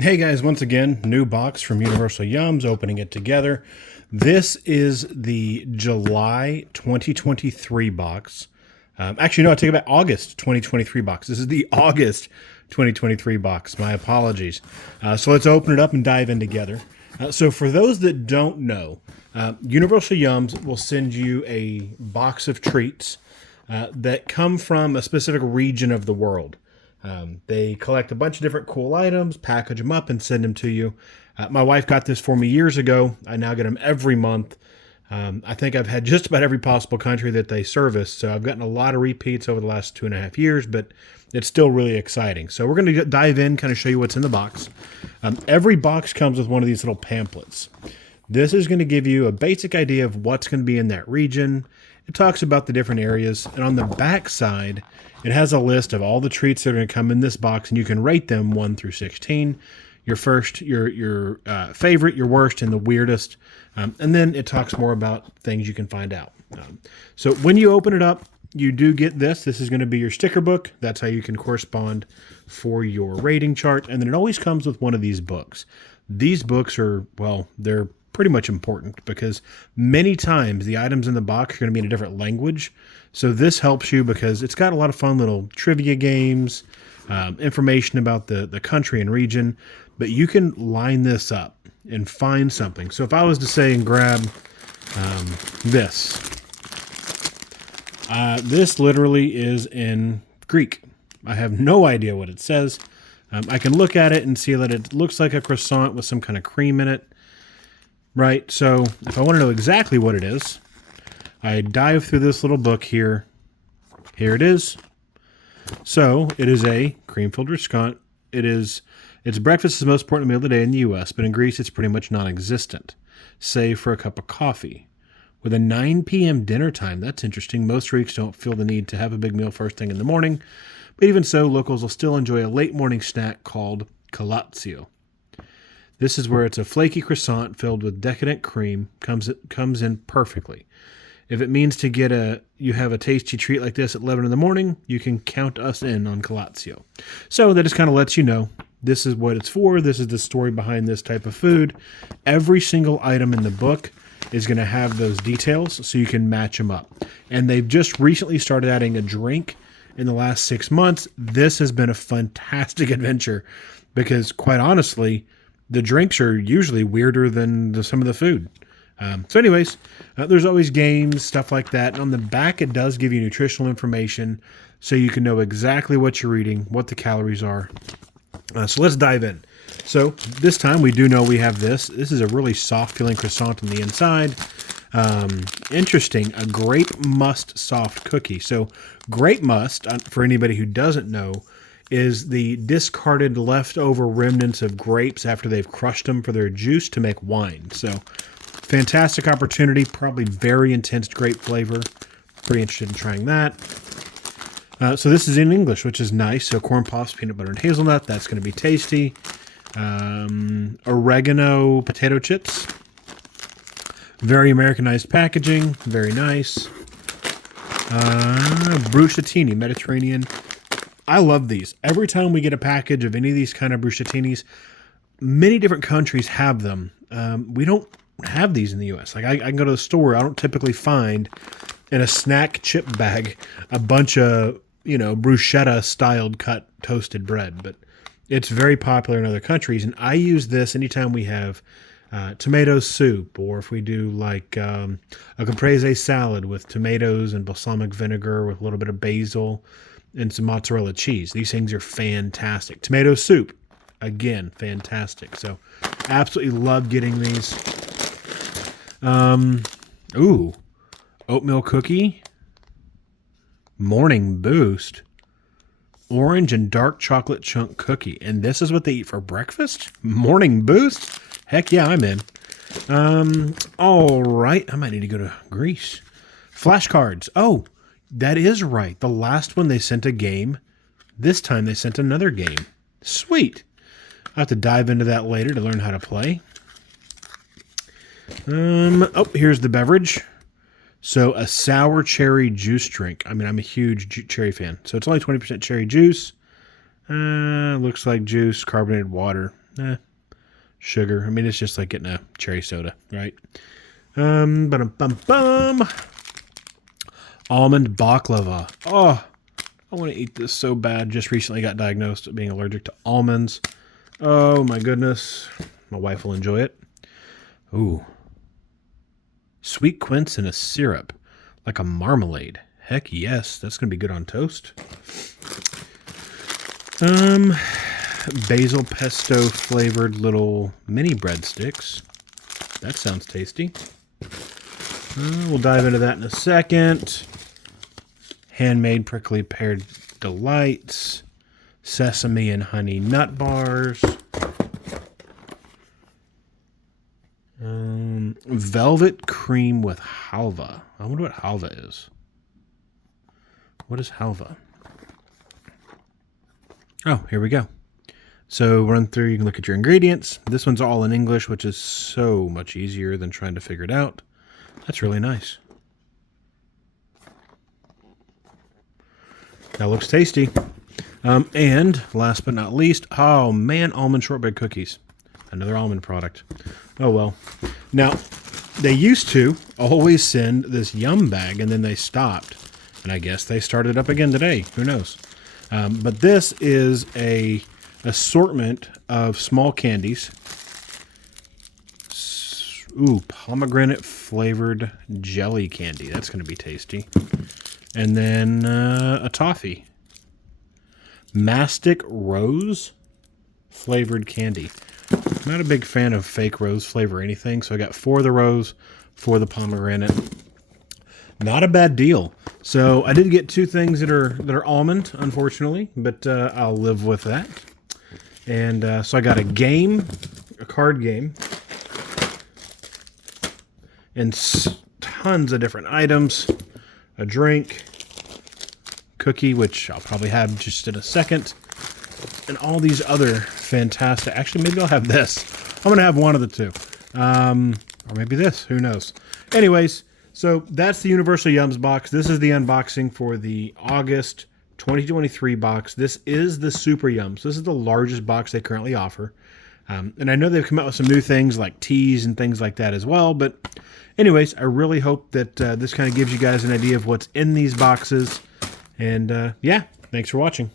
Hey guys, once again, new box from Universal Yums, opening it together. This is the July 2023 box. Actually, no, I take it back, August 2023 box. This is the August 2023 box. My apologies. So let's open it up and dive in together. So for those that don't know, Universal Yums will send you a box of treats that come from a specific region of the world. They collect a bunch of different cool items, package them up, and send them to you. My wife got this for me years ago. I now get them every month. I think I've had just about every possible country that they service, so I've gotten a lot of repeats over the last 2.5 years, but it's still really exciting. So we're going to dive in, kind of show you what's in the box. Every box comes with one of these little pamphlets. This is going to give you a basic idea of what's going to be in that region. It talks about the different areas, and on the back side, it has a list of all the treats that are going to come in this box, and you can rate them 1 through 16. Your first, your favorite, your worst, and the weirdest. And then it talks more about things you can find out. So when you open it up, you do get this. This is going to be your sticker book. That's how you can correspond for your rating chart. And then it always comes with one of these books. These books are, well, they're pretty much important because many times the items in the box are going to be in a different language. So this helps you because it's got a lot of fun little trivia games, information about the country and region, but you can line this up and find something. So if I was to say and grab this, this literally is in Greek. I have no idea what it says. I can look at it and see that it looks like a croissant with some kind of cream in it. Right, so if I want to know exactly what it is, I dive through this little book here. Here it is. So it is a cream-filled croissant. Its breakfast is the most important meal of the day in the U.S., but in Greece it's pretty much non-existent, save for a cup of coffee. With a 9 p.m. dinner time, that's interesting. Most Greeks don't feel the need to have a big meal first thing in the morning, but even so, locals will still enjoy a late morning snack called collatio. This is where it's a flaky croissant filled with decadent cream, comes in perfectly. If it means you have a tasty treat like this at 11 in the morning, you can count us in on collatio. So that just kind of lets you know this is what it's for. This is the story behind this type of food. Every single item in the book is going to have those details so you can match them up. And they've just recently started adding a drink in the last 6 months. This has been a fantastic adventure because, quite honestly, the drinks are usually weirder than some of the food. So anyways, there's always games, stuff like that. And on the back, it does give you nutritional information so you can know exactly what you're eating, what the calories are. So let's dive in. So this time we do know we have this. This is a really soft feeling croissant on the inside. Interesting, a grape must soft cookie. So grape must, for anybody who doesn't know, is the discarded leftover remnants of grapes after they've crushed them for their juice to make wine. So fantastic opportunity, probably very intense grape flavor. Pretty interested in trying that. So this is in English, which is nice. So corn puffs, peanut butter, and hazelnut. That's going to be tasty. Oregano potato chips. Very Americanized packaging. Very nice. Bruschetini, Mediterranean. I love these. Every time we get a package of any of these kind of bruschettinis, many different countries have them. We don't have these in the U.S. Like I can go to the store. I don't typically find in a snack chip bag a bunch of, bruschetta styled cut toasted bread, but it's very popular in other countries. And I use this anytime we have tomato soup, or if we do like a caprese salad with tomatoes and balsamic vinegar with a little bit of basil and some mozzarella cheese. These things are fantastic. Tomato soup, again, fantastic. So absolutely love getting these. Oatmeal cookie, morning boost, orange and dark chocolate chunk cookie. And this is what they eat for breakfast? Morning boost? Heck yeah, I'm in. All right. I might need to go to Greece. Flashcards. Oh, that is right. The last one they sent a game. This time they sent another game. Sweet. I'll have to dive into that later to learn how to play. Here's the beverage. So a sour cherry juice drink. I mean, I'm a huge cherry fan. So it's only 20% cherry juice. Looks like juice, carbonated water. Sugar. I mean, it's just like getting a cherry soda, right? Ba-dum-bum-bum. Almond baklava. Oh, I want to eat this so bad. Just recently got diagnosed with being allergic to almonds. Oh my goodness. My wife will enjoy it. Ooh. Sweet quince in a syrup. Like a marmalade. Heck yes. That's going to be good on toast. Basil pesto flavored little mini breadsticks. That sounds tasty. We'll dive into that in a second. Handmade prickly pear delights. Sesame and honey nut bars. Velvet cream with halva. I wonder what halva is. What is halva? Oh, here we go. So run through, you can look at your ingredients. This one's all in English, which is so much easier than trying to figure it out. That's really nice. That looks tasty. And last but not least, oh man, almond shortbread cookies. Another almond product. Oh well. Now, they used to always send this Yum bag, and then they stopped. And I guess they started up again today. Who knows? But this is a assortment of small candies. Ooh, pomegranate flavored jelly candy. That's going to be tasty. And then a toffee. Mastic rose flavored candy. I'm not a big fan of fake rose flavor or anything, so I got 4 of the rose, 4 of the pomegranate. Not a bad deal. So I did get 2 things that are almond, unfortunately, but I'll live with that. And so I got a card game, and tons of different items, a drink, cookie, which I'll probably have just in a second, and all these other fantastic, actually maybe I'll have this. I'm going to have one of the 2. Or maybe this, who knows. Anyways, so that's the Universal Yums box. This is the unboxing for the August 2023 box. This is the Super Yums. This is the largest box they currently offer. And I know they've come out with some new things like teas and things like that as well. But anyways, I really hope that this kind of gives you guys an idea of what's in these boxes. And yeah, thanks for watching.